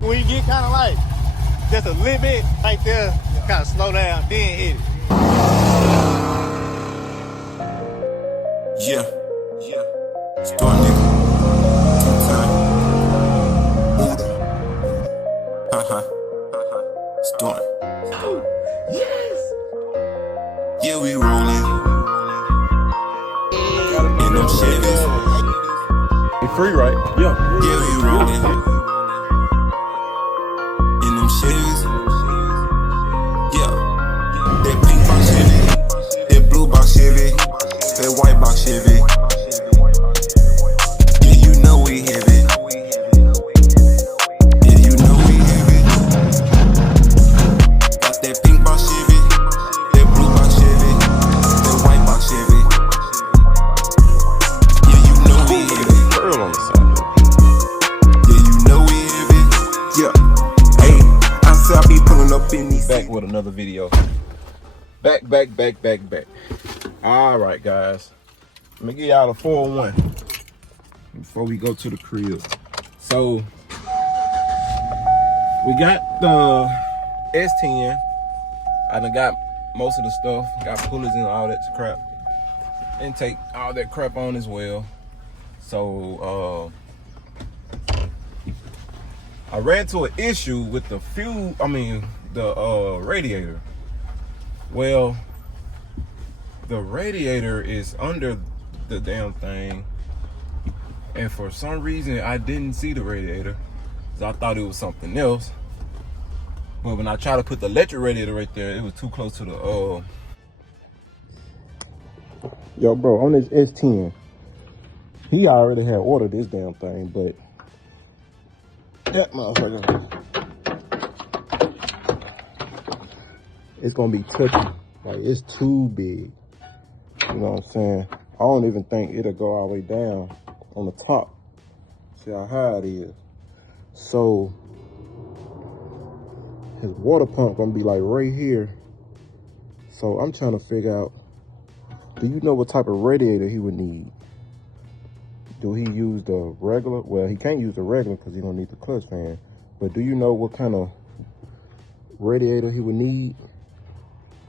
When you get kind of like just a little bit right there, kind of slow down, then hit it. Yeah. Storm nigga. Two-time. Haha. Storm. Yes. Yeah, we rolling. In them Chevys. You free, right? Yeah. Yeah, we rolling. In them Chevys. Yeah. That pink box Chevy. That blue box Chevy. That white box Chevy. Yeah, you know we heavy. Yeah, you know we heavy. Got that pink box Chevy. That blue box Chevy. That white box Chevy. Yeah, you know we heavy. Pearl on the side. Yeah, you know we heavy. Yeah. Hey, I said I be pulling up in these. Back with another video. Back. All right, guys. Let me give y'all a 401 before we go to the crib. So we got the S10. I done got most of the stuff. Got pullers and all that crap. And take all that crap on as well. So I ran into an issue with the fuel. The radiator. Well, the radiator is under the damn thing, and for some reason I didn't see the radiator, so I thought it was something else. But when I tried to put the electric radiator right there, it was too close to the Yo, bro, on this S10, he already had ordered this damn thing, but that motherfucker, it's gonna be touchy. Like, it's too big. You know what I'm saying? I don't even think it'll go all the way down on the top. See how high it is. So his water pump gonna be like right here. So I'm trying to figure out, do you know what type of radiator he would need? Do he use the regular? Well, he can't use the regular because he don't need the clutch fan. But do you know what kind of radiator he would need?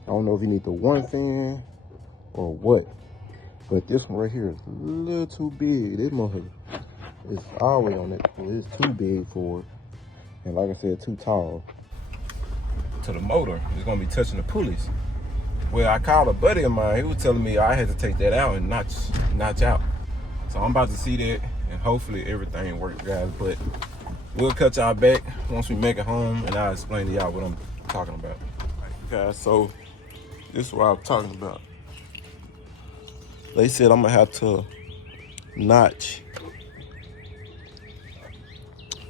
I don't know if he need the one fan or what. But this one right here is a little too big. This motherfucker is always on that. It's too big for it. And like I said, too tall. To the motor, it's gonna be touching the pulleys. Well, I called a buddy of mine. He was telling me I had to take that out and notch out. So I'm about to see that, and hopefully everything works, guys. But we'll cut y'all back once we make it home, and I'll explain to y'all what I'm talking about. Right, guys, so this is what I'm talking about. They said I'm gonna have to notch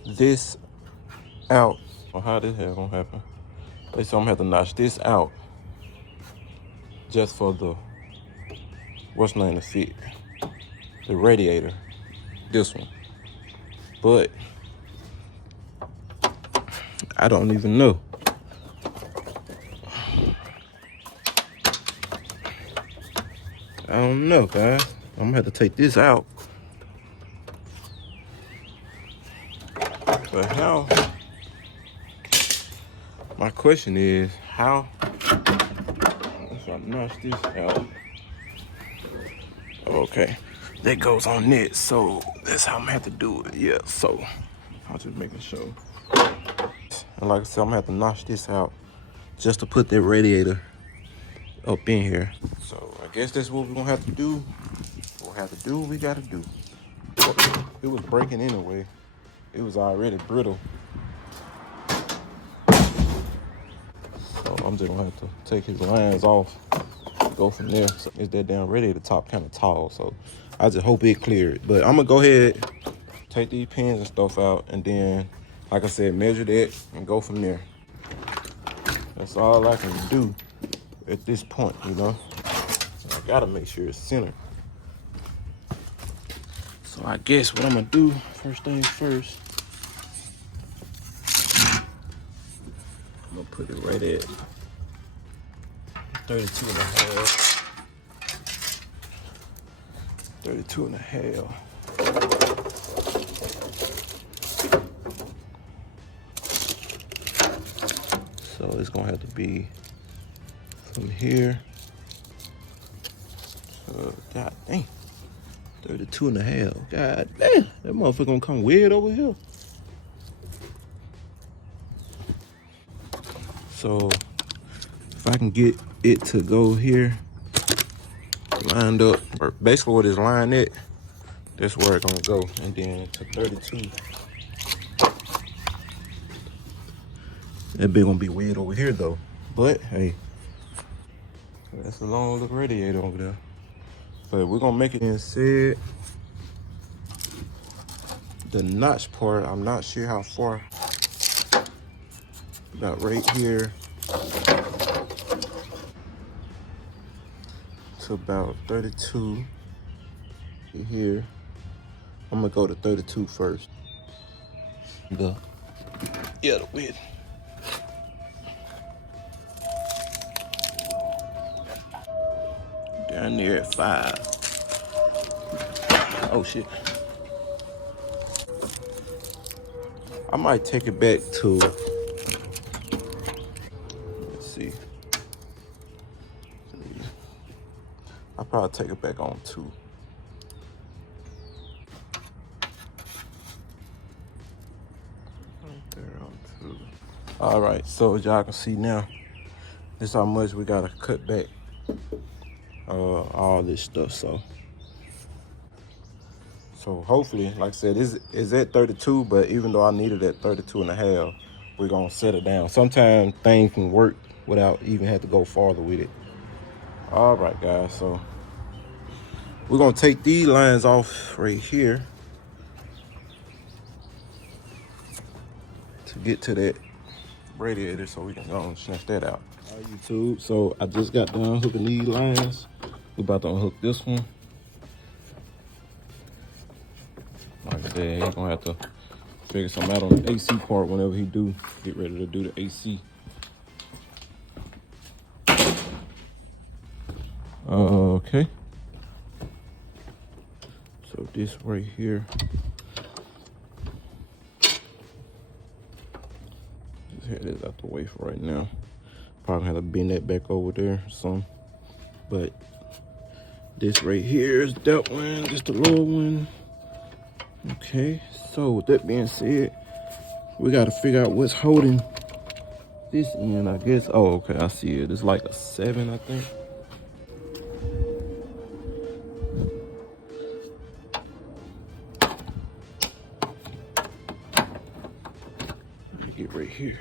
this out. Or how this hell gonna happen? They said I'm gonna have to notch this out just for the what's name to fit the radiator. This one, but I don't even know. I don't know, guys. I'm gonna have to take this out. But how? My question is, how? If I notch this out. Okay, that goes on net, so that's how I'm gonna have to do it. Yeah, so I'll just make a show. And like I said, I'm gonna have to notch this out just to put that radiator up in here. So I guess that's what we're gonna have to do. We'll have to do what we gotta do. It was breaking anyway. It was already brittle. So I'm just gonna have to take his lines off, go from there. So it's that damn radiator top kind of tall, so I just hope it cleared. But I'm gonna go ahead, take these pins and stuff out, and then, like I said, measure that and go from there. That's all I can do at this point, you know. I gotta make sure it's centered. So I guess what I'm gonna do, first things first, I'm gonna put it right at 32 and a half. 32 and a half. So it's gonna have to be from here. God dang, 32 and a half. God damn, that motherfucker gonna come weird over here. So if I can get it to go here, lined up, or basically what is lined at, that's where it's gonna go. And then to 32. That bit gonna be weird over here though. But hey, that's a long little radiator over there. But we're gonna make it instead. The notch part, I'm not sure how far. About right here to about 32 here. I'm gonna go to 32 first. The width. Down there at 5. Oh shit. I might take it back to, let's see. I'll probably take it back on 2. Right there on 2. All right, so as y'all can see now, this is how much we gotta cut back all this stuff. So hopefully, like I said, is at 32, but even though I need it at 32 and a half, we're gonna set it down. Sometimes things can work without even have to go farther with it. All right, guys, so we're gonna take these lines off right here to get to that radiator so we can go and snatch that out. All right, YouTube, so I just got done hooking these lines. We're about to unhook this one. Like I said, he's gonna have to figure something out on the AC part whenever he do get ready to do the AC. Okay. So this right here. Just head this out the way for right now. Probably have to bend that back over there some. But this right here is that one, just the lower one. Okay, so with that being said, we gotta figure out what's holding this end, I guess. Oh, okay, I see it. It's like a 7, I think. Let me get right here.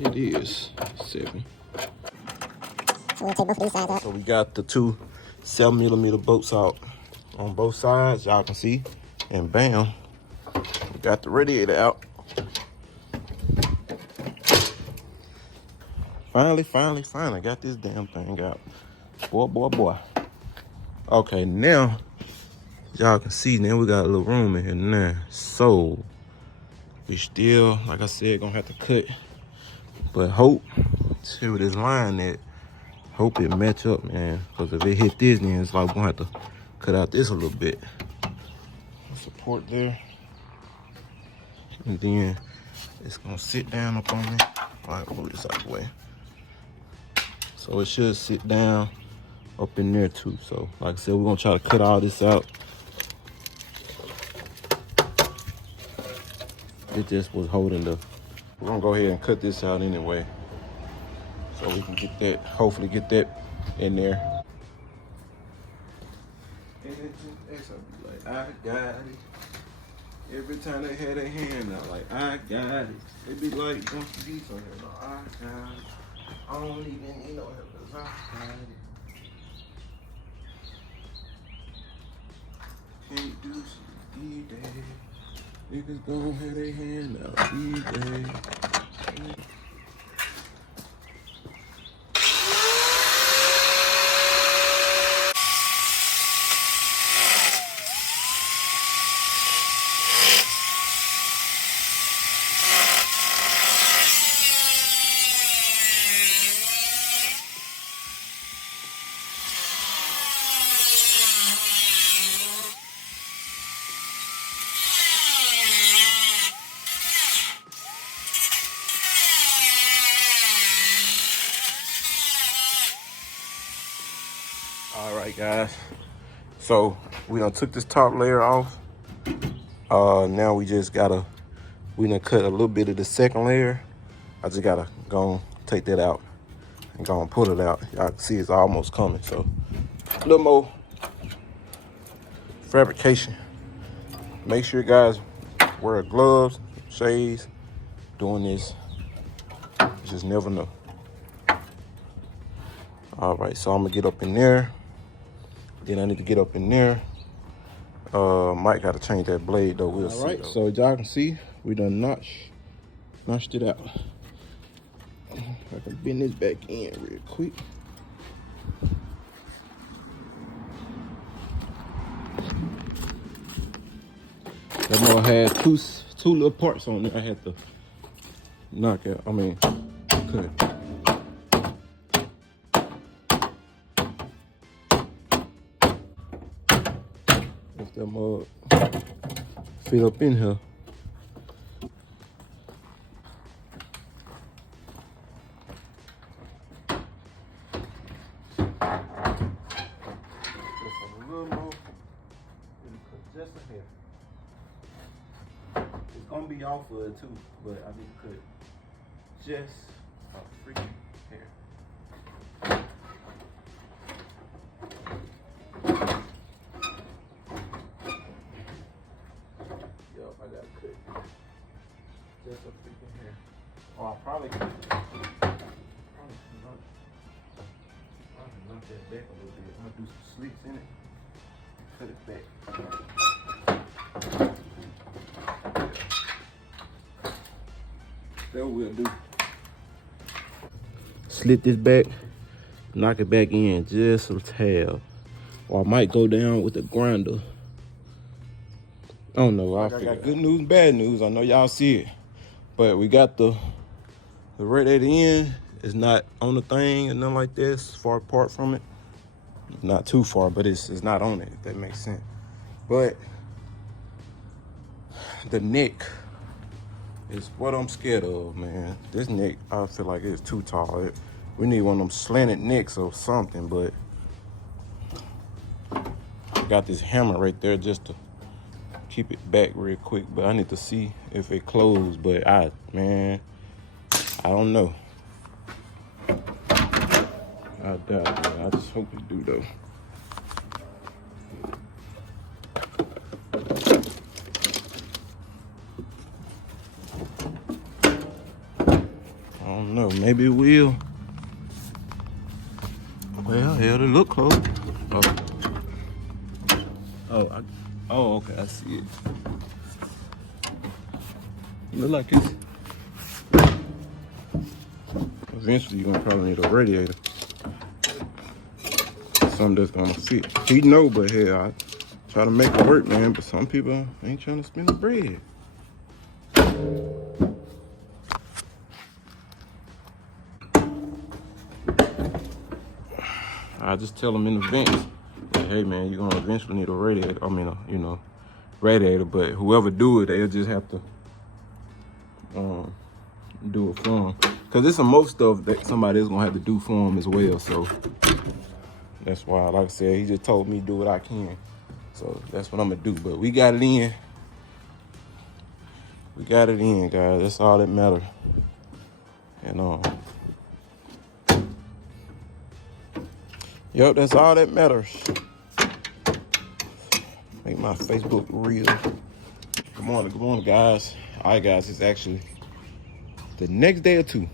It is 7. So we'll take both of these sides out. So we got the 2 7mm bolts out on both sides, y'all can see. And bam, we got the radiator out. Finally got this damn thing out. Boy. Okay, now, y'all can see, now we got a little room in here now. So, we still, like I said, gonna have to cut. But hope, see where this line at. Hope it match up, man. Because if it hit this, then it's like we're gonna have to cut out this a little bit. Support there. And then it's gonna sit down up on me. All right, move this out of the way. So it should sit down up in there too. So like I said, we're gonna try to cut all this out. It just was holding the, we're gonna go ahead and cut this out anyway. So we can get that, hopefully get that in there. And it just be like, I got it. Every time they had their hand out, like, I got it. It be like, don't you be so here, no, I got it. I don't even need no help, cause I got it. Can't do shit D-Day. Niggas gon' have their hand out D-Day. right, guys. So we done took this top layer off. Now we done cut a little bit of the second layer. I just gotta go and take that out and go and pull it out. Y'all can see it's almost coming. So a little more fabrication. Make sure you guys wear gloves, shades, doing this. You just never know. All right, so I'm gonna get up in there. Then I need to get up in there. Might gotta change that blade though. We'll see. All right, so y'all can see we done notched it out. I can bend this back in real quick. That more had two little parts on there. I had to knock out. I mean, cut. If that mug fit up in here. Just a hair. It's gonna be off of it too, but I need to cut just a freaking hair. Yup, I gotta cut just a freaking hair. Oh, I probably knock that back a little bit. I'm gonna do some slits in it. Cut it back. That we'll do. Slit this back, knock it back in just a tad. Or I might go down with the grinder. I don't know. I got good news and bad news. I know y'all see it. But we got the radiator in. It's not on the thing and nothing like this, far apart from it. Not too far, but it's not on it, if that makes sense. But the neck is what I'm scared of, man. This neck, I feel like it's too tall. We need one of them slanted necks or something, but I got this hammer right there just to keep it back real quick, but I need to see if it closed, but I don't know. I doubt it. I just hope it do though. I don't know. Maybe it will. Well, hell, it look close. Oh, okay. I see it. It look like it's. Eventually, you're gonna probably need a radiator. Something that's gonna fit. He know, but hell, I try to make it work, man. But some people ain't trying to spend the bread. I just tell them in advance, like, hey man, you're gonna eventually need a radiator. I mean, radiator. But whoever do it, they'll just have to do it for them. Cause there's some more stuff that somebody is gonna have to do for them as well. So that's why, like I said, he just told me do what I can. So that's what I'm gonna do. But we got it in. We got it in, guys. That's all that matters. And yep, that's all that matters. Make my Facebook real. Good morning, guys. All right, guys, it's actually the next day or two.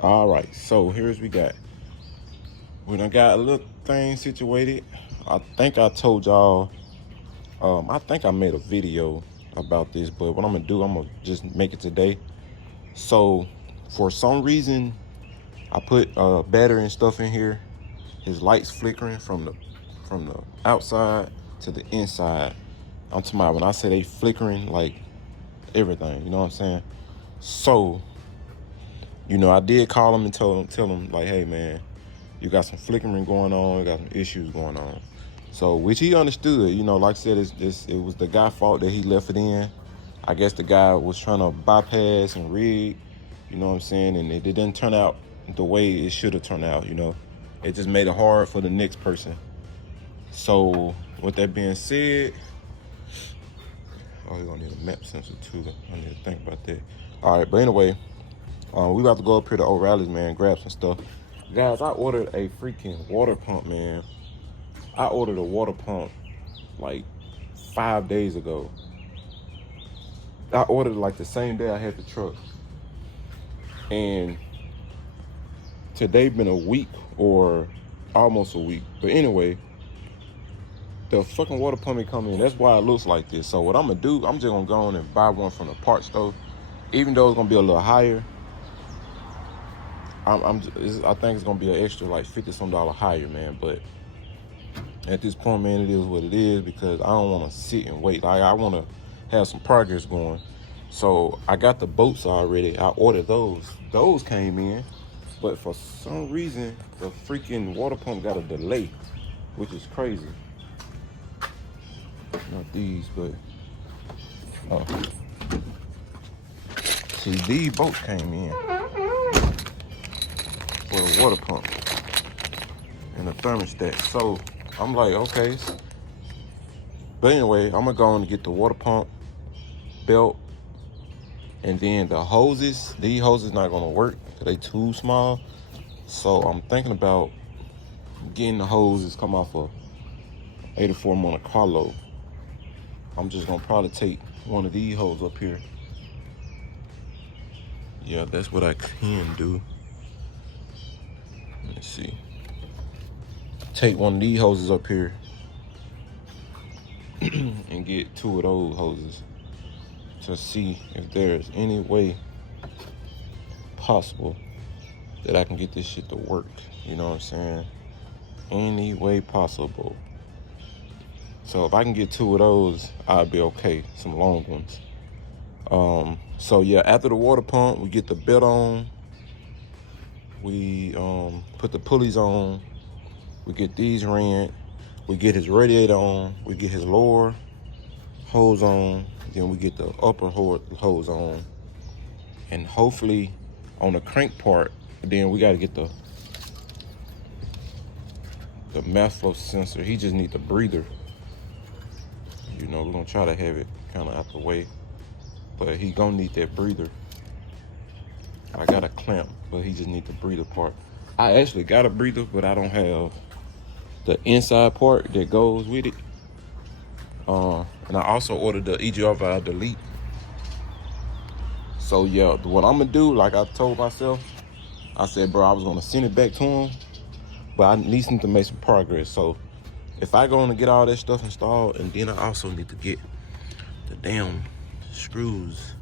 All right, so here's we got. We done got a little thing situated. I think I told y'all, I think I made a video about this, but what I'm gonna do, I'm gonna just make it today. So for some reason, I put battery and stuff in here. His lights flickering from the outside to the inside. I'm talking about when I say they flickering, like everything, you know what I'm saying? So, I did call him and tell him like, hey man, you got some flickering going on, you got some issues going on. So, which he understood, like I said, it was the guy's fault that he left it in. I guess the guy was trying to bypass and rig, you know what I'm saying? And it didn't turn out the way it should have turned out, It just made it hard for the next person. So with that being said, oh, you're gonna need a map sensor too. I need to think about that. All right, but anyway, we about to go up here to O'Reilly's, man, grab some stuff. Guys, I ordered a freaking water pump, man. I ordered a water pump like 5 days ago. I ordered it like the same day I had the truck. And today been a week or almost a week. But anyway, the fucking water pump ain't coming in. That's why it looks like this. So what I'm gonna do, I'm just gonna go on and buy one from the parts store. Even though it's gonna be a little higher, I think it's gonna be an extra like $50-some higher, man. But at this point, man, it is what it is because I don't want to sit and wait. Like I want to have some progress going. So I got the bolts already. I ordered those. Those came in, but for some reason the freaking water pump got a delay, which is crazy. Not these, but see, these bolts came in for the water pump and the thermostat. So I'm like, okay. But anyway, I'm gonna go on and get the water pump, belt, and then the hoses. These hoses not gonna work because they too small. So I'm thinking about getting the hoses come off a 84 Monte Carlo. I'm just gonna probably take one of these hoses up here. Yeah, that's what I can do. Let me see. Take one of these hoses up here and get two of those hoses to see if there's any way possible that I can get this shit to work. You know what I'm saying? Any way possible. So if I can get two of those, I'll be okay. Some long ones. So yeah, after the water pump, we get the belt on. We put the pulleys on. We get these ran. We get his radiator on. We get his lower hose on. Then we get the upper hose on. And hopefully on the crank part, then we got to get the mass flow sensor. He just needs the breather. You know, we're going to try to have it kind of out the way. But he going to need that breather. I got a clamp, but he just needs the breather part. I actually got a breather, but I don't have the inside part that goes with it. And I also ordered the EGR valve delete. So yeah, what I'm gonna do, like I told myself, I said, bro, I was gonna send it back to him, but I need to make some progress. So if I go on to get all that stuff installed, and then I also need to get the damn screws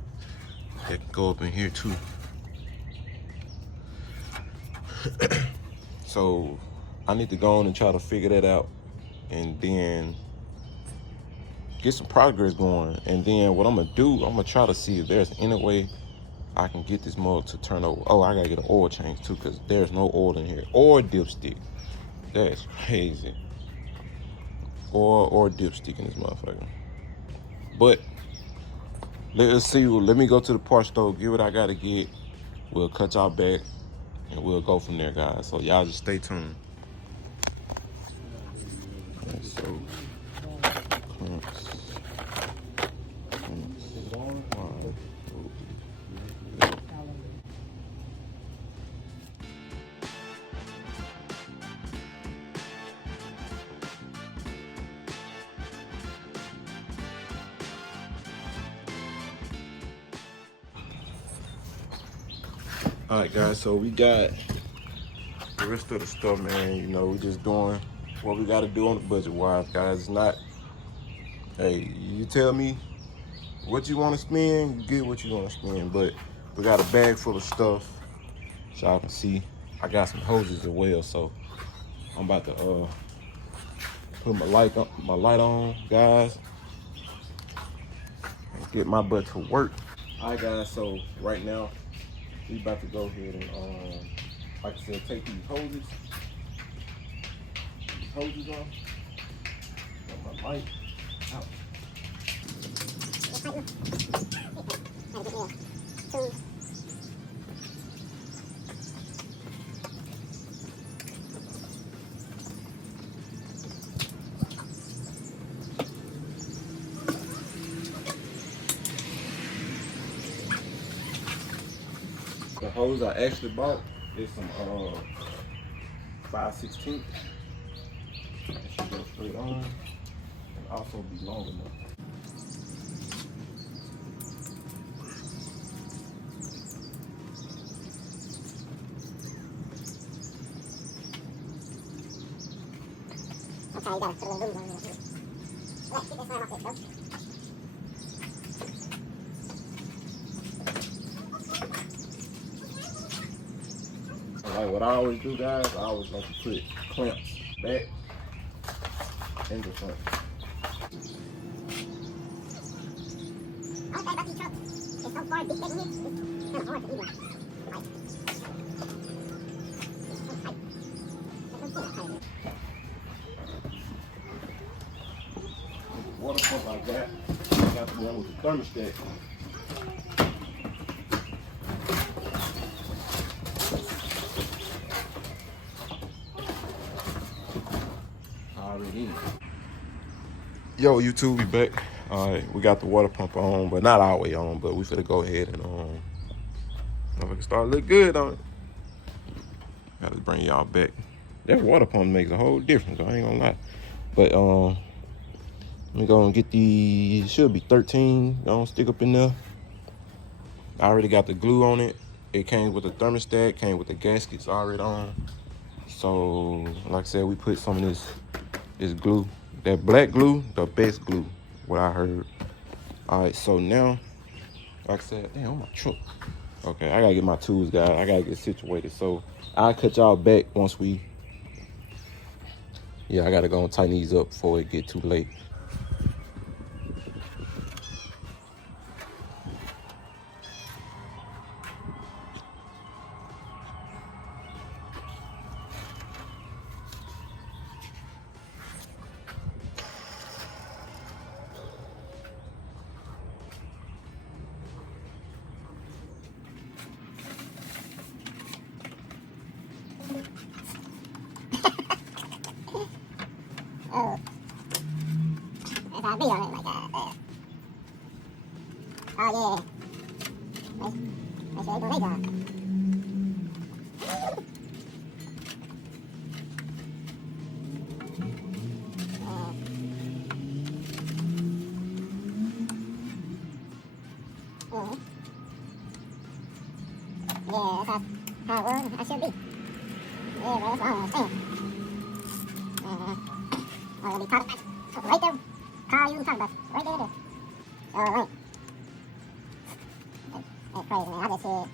that can go up in here too. So I need to go on and try to figure that out, and then get some progress going. And then what I'm gonna do, I'm gonna try to see if there's any way I can get this motor to turn over. Oh, I gotta get an oil change too, because there's no oil in here, or dipstick. That's crazy. Or dipstick in this motherfucker. But let's see. Let me go to the parts store, get what I gotta get. We'll cut y'all back, and we'll go from there, guys. So y'all just stay tuned. Okay, so all right, guys, so we got the rest of the stuff, man. You know, we just doing what we got to do on the budget wise, guys. It's not, hey, you tell me what you want to spend, you get what you want to spend. But we got a bag full of stuff, so y'all can see. I got some hoses as well, so I'm about to put my light on, guys, and get my butt to work. All right, guys, so right now we about to go ahead and, like I said, take these hoses off. Got my light out. The hose I actually bought is some 5/16. It should go straight on and also be long enough. Okay, you gotta put a little glue on it. Let's keep this arm off it, though. Like what I always do, guys, I always like to put clamps back in the front. I was about these trucks. It's so far deep in here. It's kind of hard to even, like, it's so tight. It's so tight. Water pump like that. I got the one with the thermostat. Already in. Yo, YouTube, we back. All right, we got the water pump on, but not all the way on. But we finna go ahead and if it can start to look good on it. Gotta bring y'all back. That water pump makes a whole difference. I ain't gonna lie. But let me go and get the. It should be 13. Don't stick up in there. I already got the glue on it. It came with the thermostat. Came with the gaskets already on. So like I said, we put some of this glue. That black glue, the best glue. What I heard. All right, so now, like I said, damn, my truck. Okay, I gotta get my tools, guys. I gotta get situated. So I'll cut y'all back once we. Yeah, I gotta go and tighten these up before it get too late. Oh. There's a bee on it like that. There. Oh, yeah. Make sure they do their job. Yeah, that's how it was. I should be. Yeah, bro, that's what I understand. Oh, be caught right there. Car you was talking about. Right there. Oh, right. That's crazy, man. I just said,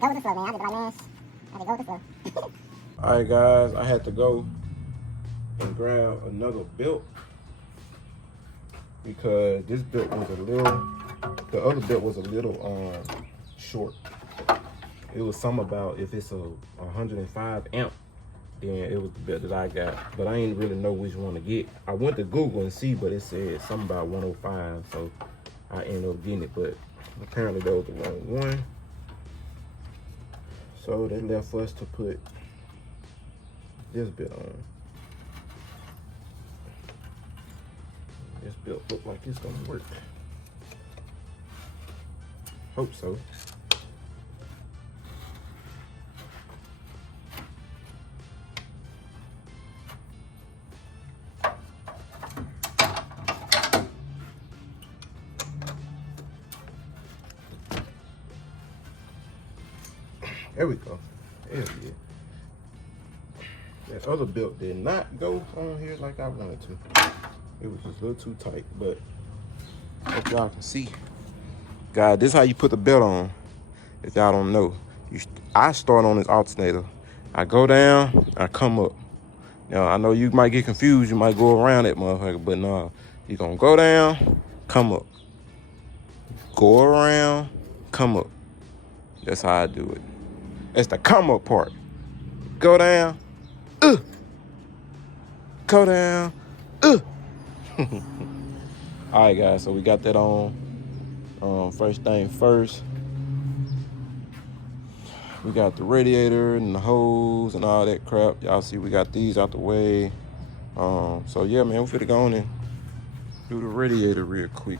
go with the flow, man. I just like, man, I just go with the flow. All right, guys, I had to go and grab another belt because this belt was a little. The other belt was a little short. It was something about if it's a 105 amp. Then it was the belt that I got, but I ain't really know which one to get. I went to Google and see, but it said something about 105, so I ended up getting it, but apparently that was the wrong one. So they left us to put this belt on. This belt look like it's gonna work. Hope so. There we go. There it is. That other belt did not go on here like I wanted to. It was just a little too tight, but hope y'all can see. Guys, this is how you put the belt on. If y'all don't know, I start on this alternator. I go down, I come up. Now, I know you might get confused. You might go around that motherfucker, but no. You're going to go down, come up. Go around, come up. That's how I do it. That's the come up part. Go down, go down, All right, guys, so we got that on. First thing first, we got the radiator and the hose and all that crap. Y'all see we got these out the way. So yeah, man, we finna go on and do the radiator real quick.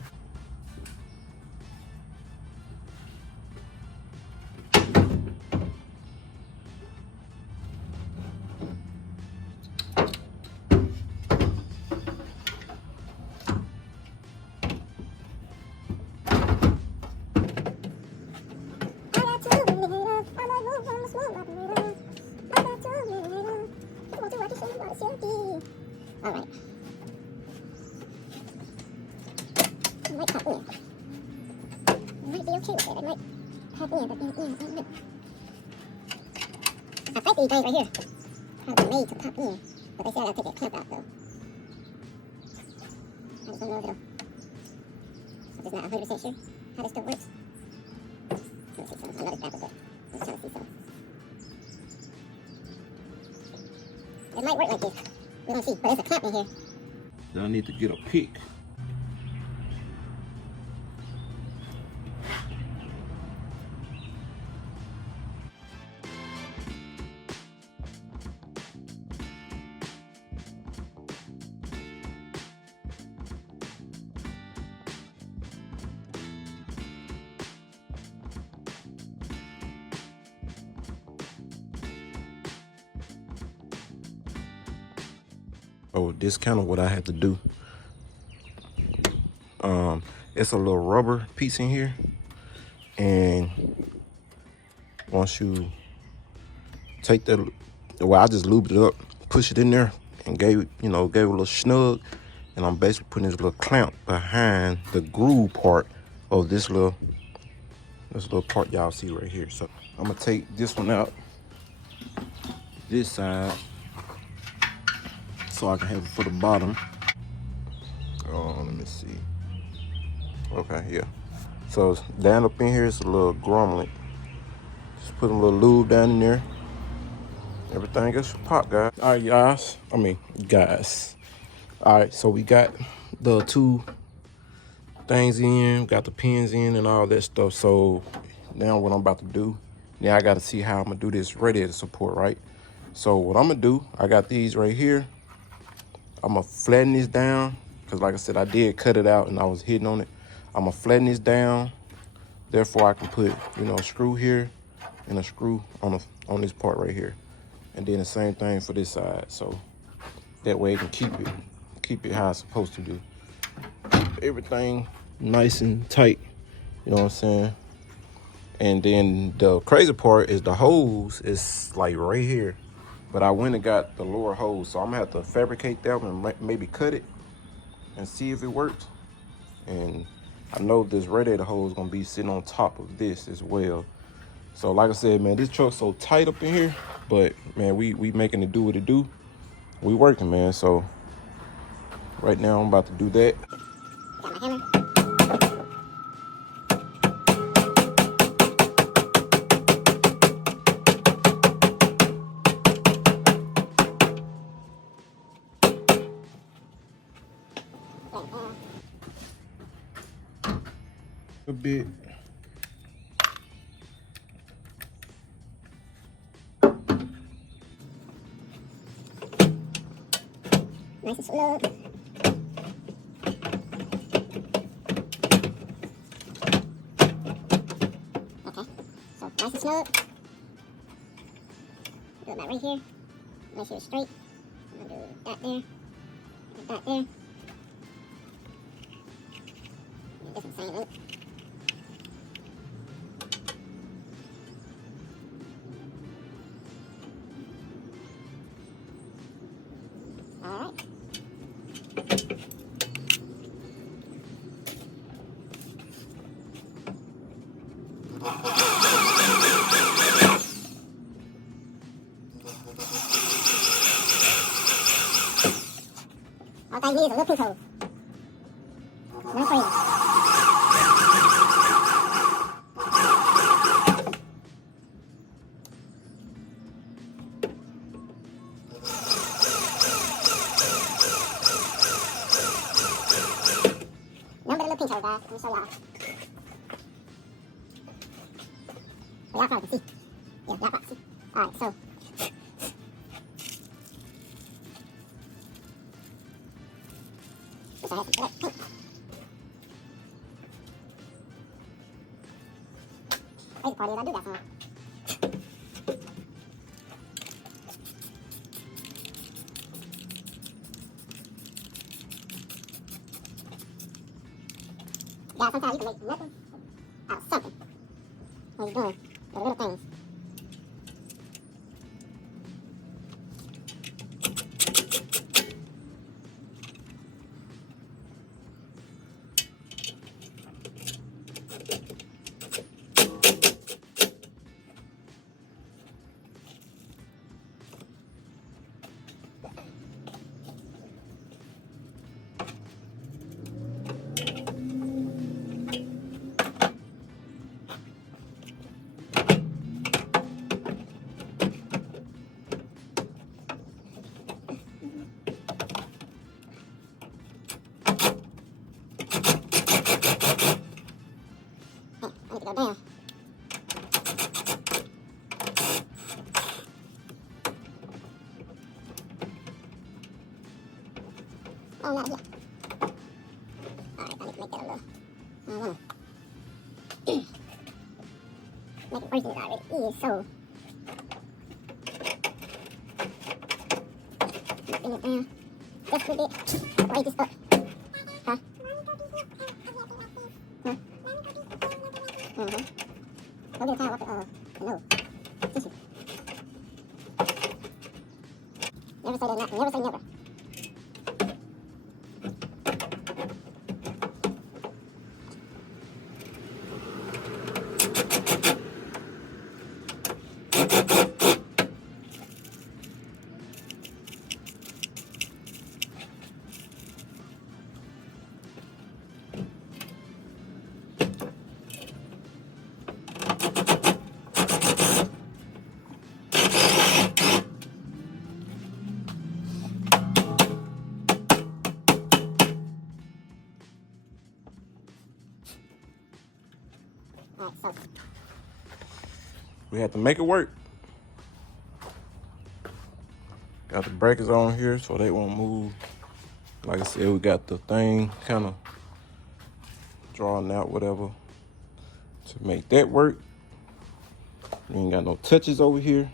silky. All right. It might pop in. I might be okay with it. It might pop in, but yeah, I don't know. I think these things right here probably made to pop in, but they said I gotta take that clamp out though. I just don't know if it'll. I'm just not 100% sure how this stuff works. Let me see some. Another clamp, but I'm just trying to see some. It might work like this. We're gonna see, but there's a clamp in here. Then I need to get a pick. Oh, this kind of what I had to do. It's a little rubber piece in here, and once you take that, well, I just lubed it up, push it in there, and gave it a little snug, and I'm basically putting this little clamp behind the groove part of this little part y'all see right here. So I'm gonna take this one out, this side, so I can have it for the bottom. Let me see. Okay, yeah. So down up in here, it's a little grommet. Just put a little lube down in there. Everything else should pop, guys. All right, guys. All right, so we got the two things in, got the pins in and all that stuff. So now what I'm about to do, now I got to see how I'm gonna do this radiator support, right? So what I'm gonna do, I got these right here. I'm gonna flatten this down, because like I said, I did cut it out and I was hitting on it. I'm gonna flatten this down, therefore I can put a screw here and a screw on this part right here, and then the same thing for this side, so that way it can keep it how it's supposed to do. Everything nice and tight, you know what I'm saying? And then the crazy part is the hose is like right here, but I went and got the lower hose, so I'm gonna have to fabricate that one and maybe cut it and see if it works. And I know this radiator hose is gonna be sitting on top of this as well. So like I said, man, this truck's so tight up in here, but man, we making it do what it do. We working, man. So right now I'm about to do that. Got my hammer. A bit. Nice and slow. Okay, so nice and slow. Do about right here. Make sure it's straight. I'm gonna do that there. And that there. And this one same loop. Alright. All I need is a little pinch hole. No crazy. Number the little pinch hole, guys. Let me show y'all. Well, y'all probably can see. Yeah, y'all probably see. Alright, so. Wish I had some black paint. Crazy part is I do got some. Yeah, sometimes you can make nothing out of something when you're doing the little things. go down. Oh, not here. Alright, I need to make that a little. I don't wanna make it worse than it already is, so. Bring it down just a little bit. Raise this up. Huh? Huh? Mm-hmm. Go get a towel off the nose. Tissue. Never say that not. Never say never. Alright, so. We have to make it work. Got the breakers on here so they won't move. Like I said, we got the thing kind of drawn out, whatever, to make that work. We ain't got no touches over here.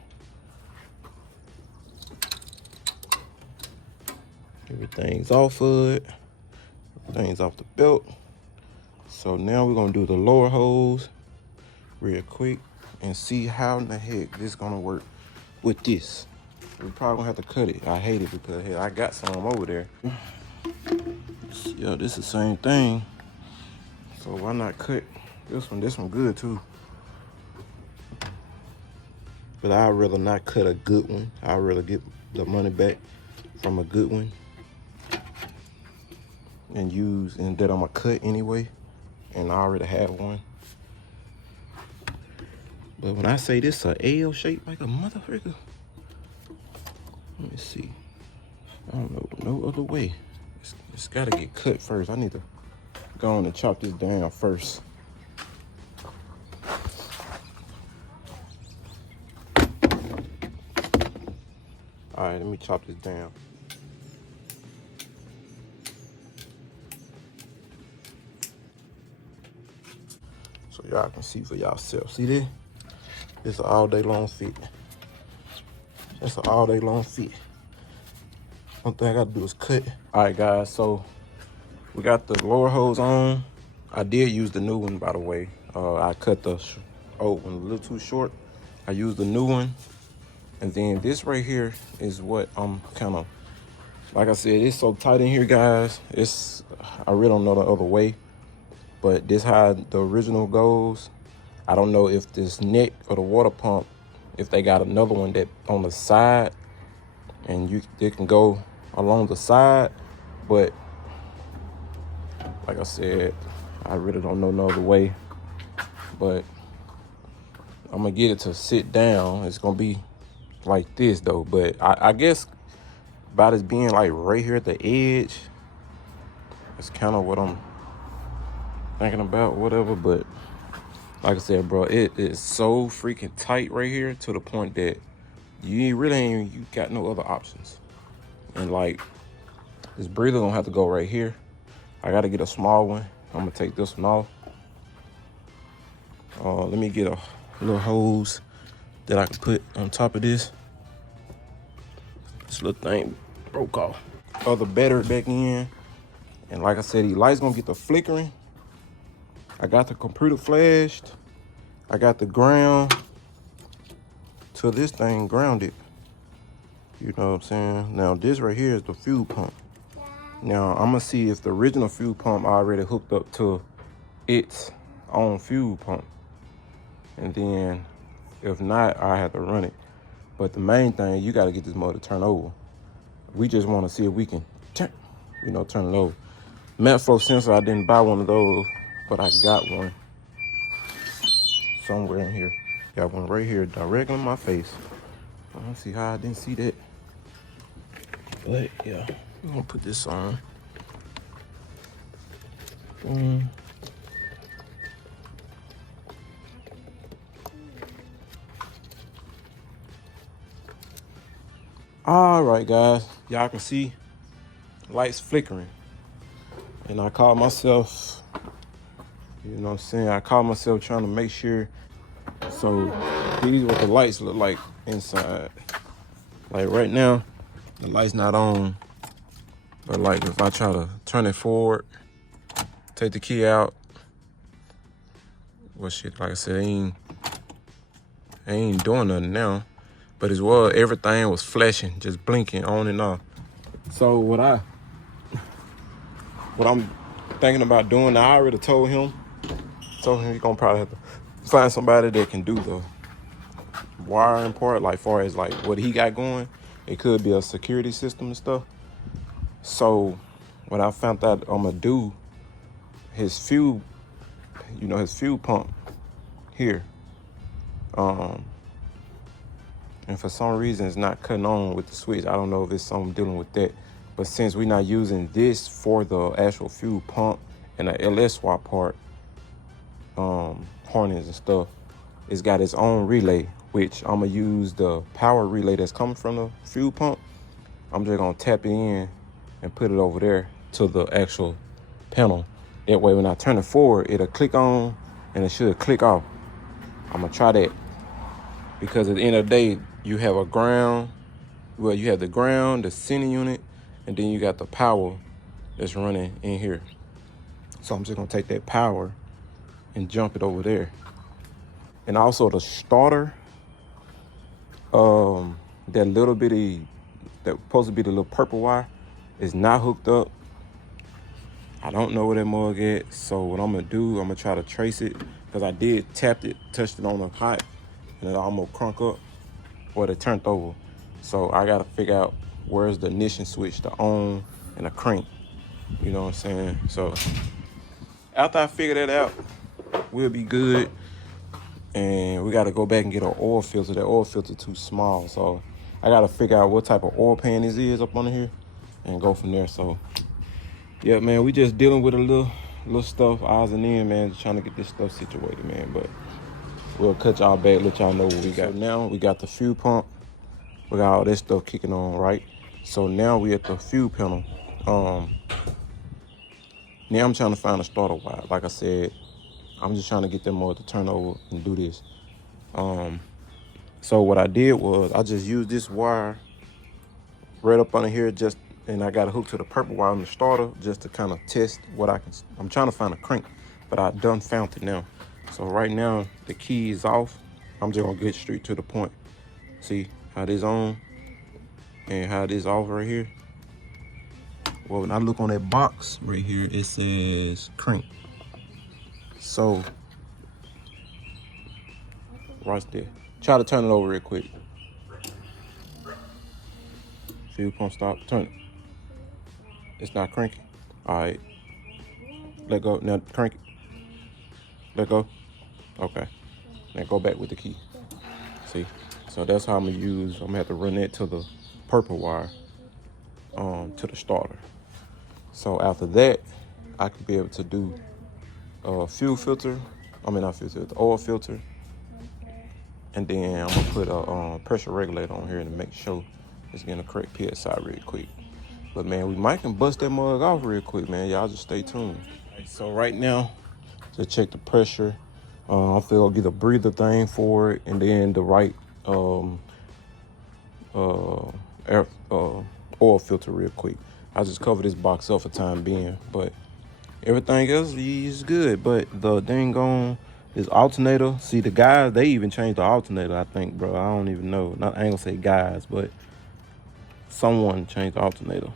Everything's off of it. Everything's off the belt. So now we're gonna do the lower hose real quick and see how in the heck this is gonna work with this. We're probably gonna have to cut it. I hate it because hey, I got some over there. Yeah, this is the same thing. So why not cut this one? This one good too. But I'd rather not cut a good one. I'd rather get the money back from a good one and use, and that I'm gonna cut anyway. And I already have one. But when I say this a L shape like a motherfucker, let me see. I don't know no other way. It's gotta get cut first. I need to go on and chop this down first. All right, let me chop this down. So y'all can see for yourself. See this? It's an all day long fit. That's an all day long fit. One thing I gotta do is cut. All right, guys, so we got the lower hose on. I did use the new one, by the way. I cut the old one a little too short. I used the new one. And then this right here is what I'm kind of, like I said, it's so tight in here, guys. I really don't know the other way. But this how the original goes. I don't know if this neck or the water pump, if they got another one that on the side and they can go along the side. But like I said, I really don't know no other way. But I'm gonna get it to sit down. It's gonna be like this though. But I guess about it being like right here at the edge, that's kind of what I'm thinking about, whatever. But like I said, bro, it is so freaking tight right here to the point that you got no other options. And like this breather gonna have to go right here. I gotta get a small one. I'm gonna take this one off. Let me get a little hose that I can put on top of this. This little thing broke off. Other battery back in. And like I said, these lights gonna get the flickering. I got the computer flashed. I got the ground to this thing grounded. You know what I'm saying? Now this right here is the fuel pump. Now I'm gonna see if the original fuel pump already hooked up to its own fuel pump. And then if not, I have to run it. But the main thing, you gotta get this motor turned over. We just wanna see if we can turn it over. Mat flow sensor, I didn't buy one of those, but I got one somewhere in here. Got one right here, directly in my face. I don't see how I didn't see that. But yeah, we're gonna put this on. All right, guys, y'all can see lights flickering. And I caught myself, you know what I'm saying? I caught myself trying to make sure. So these what the lights look like inside. Like right now, the light's not on. But like if I try to turn it forward, take the key out, well shit, like I said, I ain't doing nothing now. But as well, everything was flashing, just blinking on and off. So what I'm thinking about doing, I already told him he's gonna probably have to find somebody that can do the wiring part, like far as like what he got going. It could be a security system and stuff. So what I found out I'm gonna do, his fuel, his fuel pump here. And for some reason it's not cutting on with the switch. I don't know if it's something dealing with that. But since we're not using this for the actual fuel pump and the LS swap part, harness and stuff, it's got its own relay, which I'm gonna use the power relay that's coming from the fuel pump. I'm just gonna tap it in and put it over there to the actual panel. That way when I turn it forward, it'll click on and it should click off. I'm gonna try that. Because at the end of the day, you have a ground. Well, you have the ground, the sending unit, and then you got the power that's running in here. So I'm just gonna take that power and jump it over there. And also the starter, that little bitty, that's supposed to be the little purple wire, is not hooked up. I don't know where that mug at. So what I'm gonna do, I'm gonna try to trace it, because I did tap it, touched it on the hot, and it almost crunk up, or it turned over. So I gotta figure out where's the ignition switch, the on and the crank. You know what I'm saying? So after I figure that out, we'll be good. And we gotta go back and get an oil filter. That oil filter too small. So I gotta figure out what type of oil pan this is up under here and go from there. So yeah, man, we just dealing with a little stuff, odds and ends, man, just trying to get this stuff situated, man. But we'll cut y'all back, let y'all know what we got. So now we got the fuel pump. We got all this stuff kicking on, right? So now we at the fuel panel. Now I'm trying to find a starter wire. Like I said, I'm just trying to get them all to turn over and do this. So what I did was I just used this wire right up under here, and I got a hook to the purple wire on the starter just to kind of test what I'm trying to find a crank, but I done found it now. So right now the key is off. I'm just gonna get straight to the point. See how this on and how this off right here. Well, when I look on that box right here, it says crank. So right there. Try to turn it over real quick. Fuel pump stop. Turn it. It's not cranking. All right. Let go. Now crank it. Let go. Okay. Now go back with the key. See? So that's how I'm gonna have to run that to the purple wire, to the starter. So after that, I could be able to do fuel filter. Not fuel filter, the oil filter. And then I'm gonna put a pressure regulator on here to make sure it's getting the correct PSI real quick. But man, we might can bust that mug off real quick, man. Y'all just stay tuned. So right now, to check the pressure, I feel I'll get a breather thing for it, and then the right oil filter real quick. I'll just cover this box up for time being, but everything else is good. But the dang on this alternator, see the guys, they even changed the alternator, I think, bro. I don't even know. I ain't gonna say guys, but someone changed the alternator.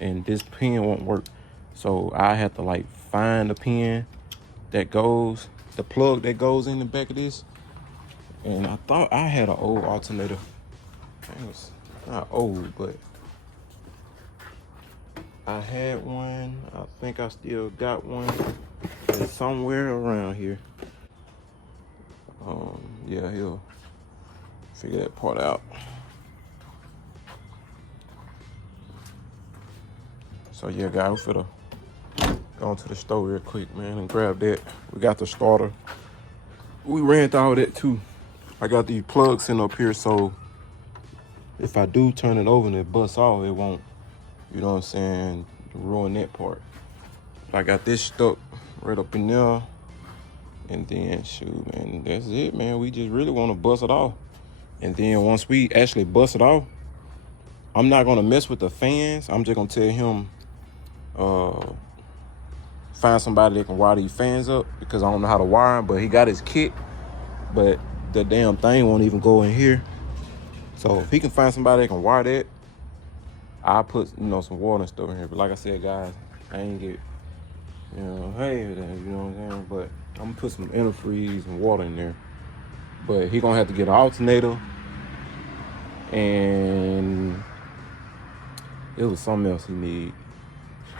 And this pin won't work. So I have to like find the pin that goes, the plug that goes in the back of this. And I thought I had an old alternator. It was not old, but I had one. I think I still got one. It's somewhere around here. Yeah, he'll figure that part out. So yeah, guys, we're finna go into the store real quick, man, and grab that. We got the starter. We ran through all that too. I got these plugs in up here, so if I do turn it over and it busts off, it won't, you know what I'm saying, ruin that part. I got this stuck right up in there. And then, shoot, man, that's it, man. We just really want to bust it off. And then once we actually bust it off, I'm not going to mess with the fans. I'm just going to tell him, find somebody that can wire these fans up, because I don't know how to wire them, but he got his kit. But the damn thing won't even go in here. So if he can find somebody that can wire that, I'll put, you know, some water and stuff in here. But like I said, guys, I ain't get, you know, hey, you know what I'm saying? But I'm gonna put some antifreeze and water in there. But he gonna have to get an alternator, and it was something else he need.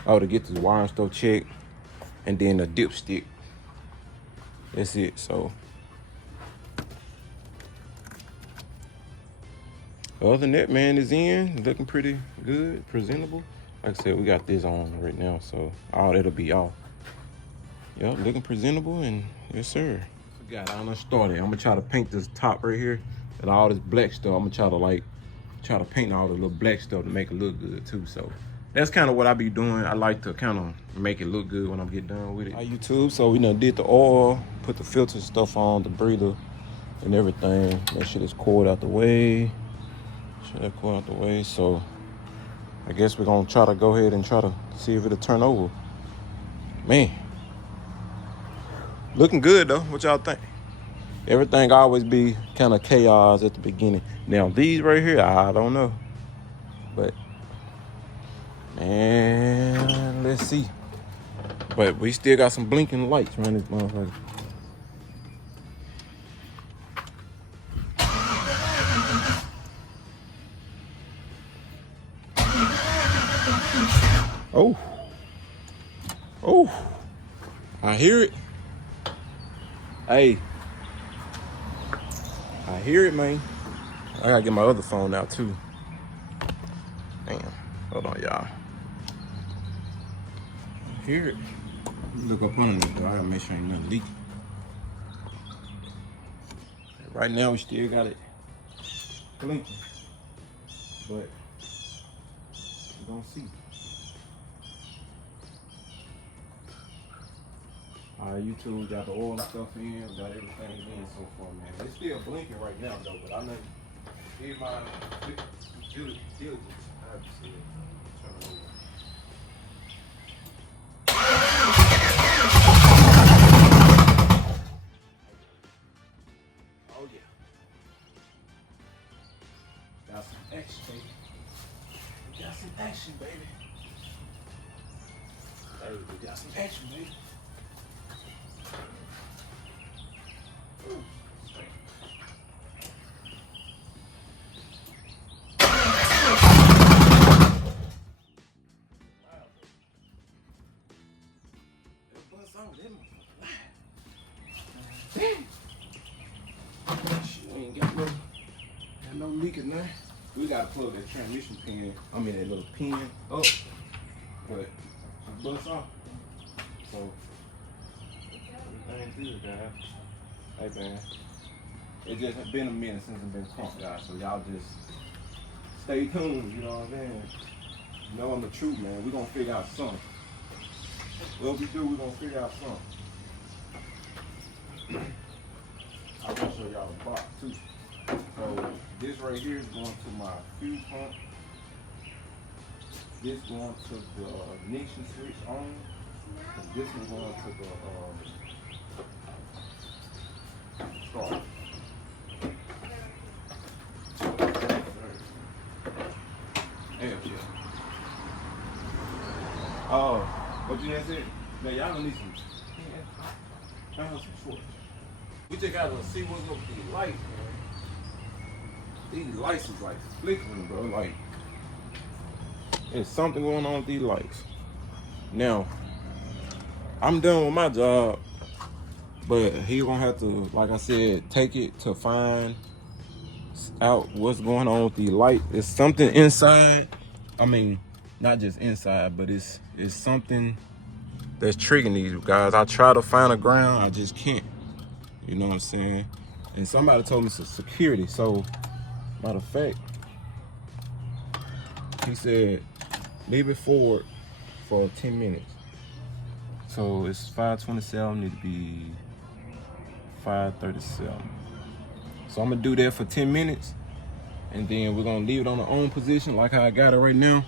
Oh, to get this wiring stuff checked, and then a dipstick. That's it. So other than that, man, is in looking pretty good, presentable. Like I said, we got this on right now, so all that'll be off. Yep, looking presentable, and yes, sir. Forgot, I done started. I'm gonna try to paint this top right here and all this black stuff. I'm gonna try to paint all the little black stuff to make it look good too. So that's kind of what I be doing. I like to kind of make it look good when I get done with it. Hi, YouTube. So we done did the oil, put the filter stuff on, the breather and everything. That shit is coiled out the way. So I guess we're gonna try to go ahead and try to see if it'll turn over. Man, looking good though. What y'all think? Everything always be kind of chaos at the beginning. Now these right here, I don't know, but man, let's see. But we still got some blinking lights around this motherfucker. Oh, I hear it. Hey, I hear it, man. I gotta get my other phone out too. Damn, hold on, y'all. I hear it. Look up under it though. I gotta make sure ain't nothing leaking. Right now, we still got it blinking, but we gonna see. YouTube, we got the oil and stuff in, we got everything in so far, man. It's still blinking right now, though, but I know if my diligence, I have to see it. Turn it over. Oh, yeah. Got some action, baby. We got some action, baby. Hey, we got some action, baby. Ain't got no leak in there. We gotta plug that transmission pin, that little pin up, but it busts off. So everything's good, guys. Hey man, it just been a minute since I've been Crunk, guys, so y'all just stay tuned, you know what I'm saying? You know I'm the truth, man. We gonna figure out something. What we do, we gonna figure out something. I'm gonna show y'all the box too. So this right here is going to my fuse pump. This going to the ignition switch on. And this one going to the start. Oh, what you just said? Man, y'all gonna need some. Y'all need some shorts. We just gotta see what's up with these lights, man. These lights is like flickering, bro. Like, there's something going on with these lights. Now, I'm done with my job, but he gonna have to, like I said, take it to find out what's going on with the light. It's something inside. I mean, not just inside, but it's something that's triggering these guys. I try to find a ground, I just can't. You know what I'm saying? And somebody told me it's a security. So, matter of fact, He said leave it forward for 10 minutes. So it's 5:27, need to be 5:37. So I'm gonna do that for 10 minutes, and then we're gonna leave it on the on position like how I got it right now,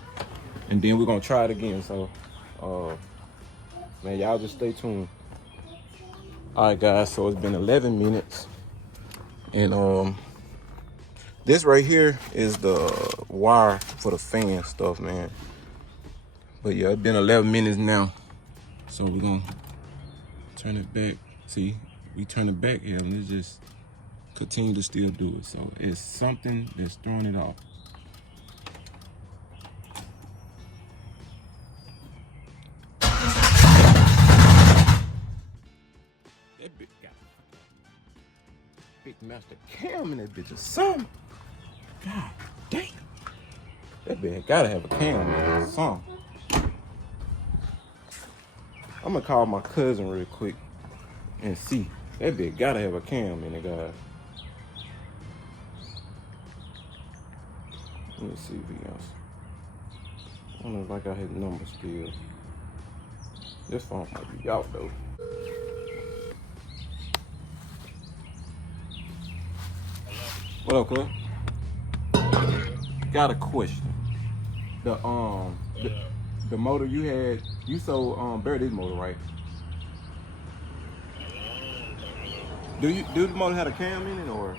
and then we're gonna try it again. So man, y'all just stay tuned. All right, guys, so it's been 11 minutes, and this right here is the wire for the fan stuff, man. But yeah, it's been 11 minutes now, so we're gonna turn it back. See, we turn it back here, and let's just continue to still do it. So it's something that's throwing it off. That bitch got big master cam in that bitch or something. God damn. That bitch gotta have a cam in it or something. I'm gonna call my cousin real quick and see. That bitch gotta have a cam in it, guys. Let me see if he else. I don't know if I got his number still. This phone might be out though. What up, cuz? Got a question. The motor you had, you sold Barry this motor, right? Do the motor have a cam in it or?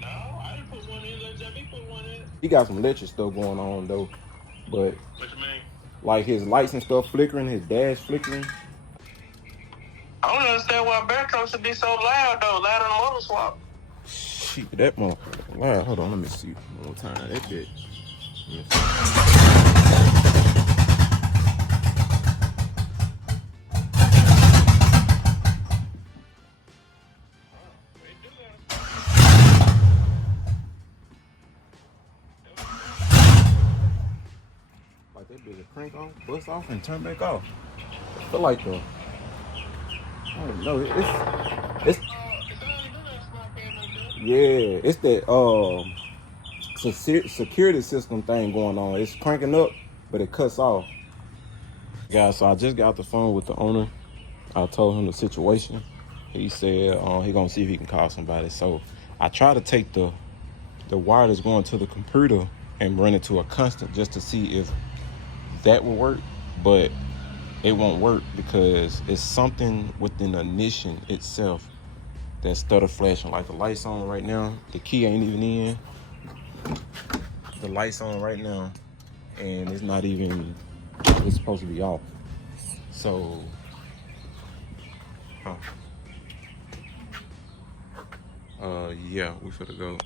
No, I didn't put one in. Let Jimmy put one in. He got some electric stuff going on though, but What you mean? like his lights and stuff flickering, his dash flickering. I don't understand why bear trucks should be so loud though. Louder than motor swap. Shit, that motherfucker. Wow, hold on, let me see one more time. That bitch. Let me see. Like that bitch crank off, bust off, and turn back off. I feel like I don't know. It's yeah, it's that security system thing going on. It's cranking up, but it cuts off. Guys, so I just got off the phone with the owner. I told him the situation. He said he gonna see if he can call somebody. So I try to take the wire that's going to the computer and run it to a constant just to see if that will work, but it won't work because it's something within the ignition itself that stutter flashing. Like the lights on right now, the key ain't even in. The lights on right now, and it's not even. It's supposed to be off. So, yeah, we finna go.